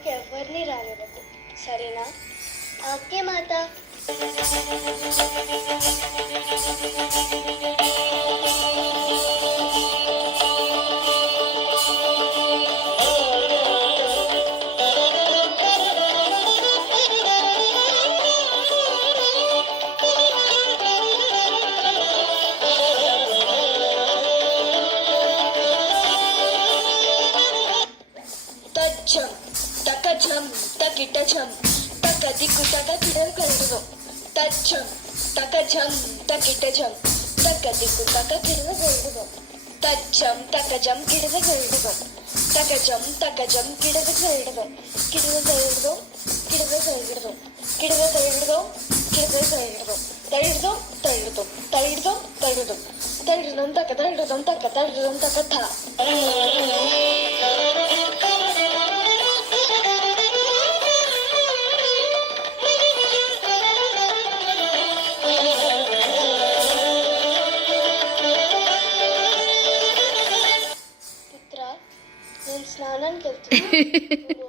జోలికి ఎవరిని రానివ్వకు, సరేనా? ఓకే మాత. తచ్చం తకజం తకిటజం తకదిక్కు తకకిడలు కలుగును. తచ్చం తకజం తకిటజం తకదిక్కు తకకిడలు కలుగును. తచ్చం తకజం కిడద కలుగును. తకజం తకజం కిడద కలుగును. కిడద కలుగును. కిడద కలుగును. కిడద కలుగును. కిడద కలుగును. తైడుదం తైడుదం తైడుదం తైడుదం తైడుదం తక తైడుదం తక తైడుదం తక థ. పుత్ర, నేను స్నానానికి వెళ్తున్నా.